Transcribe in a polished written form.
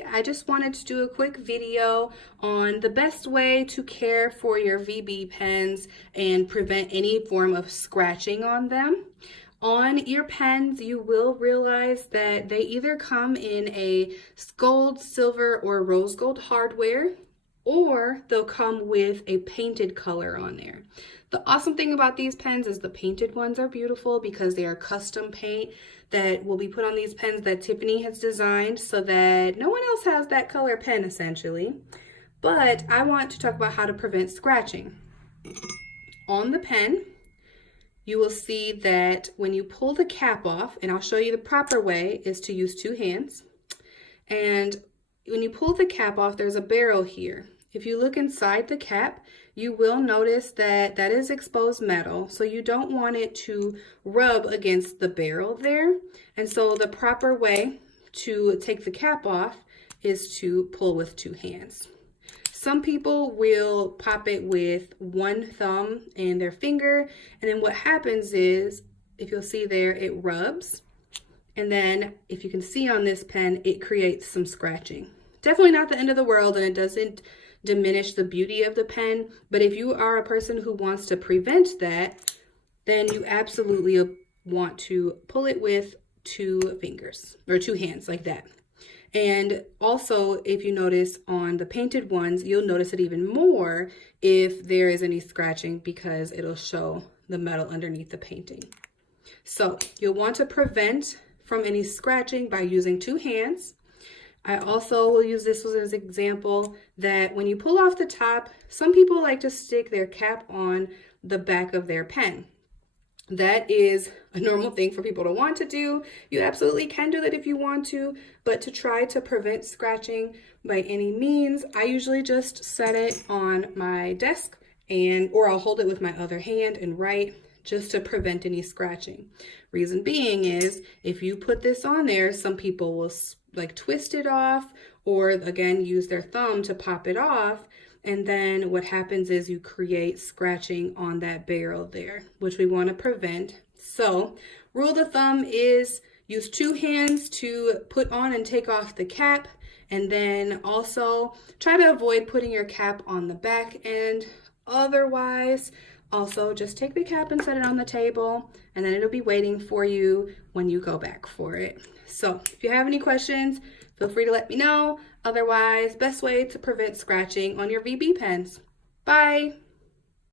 today I just wanted to do a quick video on the best way to care for your VB pens and prevent any form of scratching on them. On your pens, you will realize that they either come in a gold, silver, or rose gold hardware, or they'll come with a painted color on there. The awesome thing about these pens is the painted ones are beautiful because they are custom paint that will be put on these pens that Tiffany has designed so that no one else has that color pen essentially. But I want to talk about how to prevent scratching. On the pen, you will see that when you pull the cap off, and I'll show you the proper way is to use two hands. And when you pull the cap off, there's a barrel here. If you look inside the cap, you will notice that that is exposed metal, so you don't want it to rub against the barrel there. And so the proper way to take the cap off is to pull with two hands. Some people will pop it with one thumb and their finger, and then what happens is, if you'll see there, it rubs. And then if you can see on this pen, it creates some scratching. Definitely not the end of the world, and it doesn't diminish the beauty of the pen. But if you are a person who wants to prevent that, then you absolutely want to pull it with two fingers or two hands like that. And also, if you notice on the painted ones, you'll notice it even more if there is any scratching because it'll show the metal underneath the painting. So you'll want to prevent from any scratching by using two hands. I also will use this as an example that when you pull off the top, some people like to stick their cap on the back of their pen. That is a normal thing for people to want to do. You absolutely can do that if you want to, but to try to prevent scratching by any means, I usually just set it on my desk or I'll hold it with my other hand and write just to prevent any scratching. Reason being is if you put this on there, some people will like twist it off or again use their thumb to pop it off. And then what happens is you create scratching on that barrel there, which we want to prevent. So rule of thumb is use two hands to put on and take off the cap. And then also try to avoid putting your cap on the back end. Otherwise, also just take the cap and set it on the table, and then it'll be waiting for you when you go back for it. So if you have any questions, feel free to let me know. Otherwise, best way to prevent scratching on your VB pens. Bye.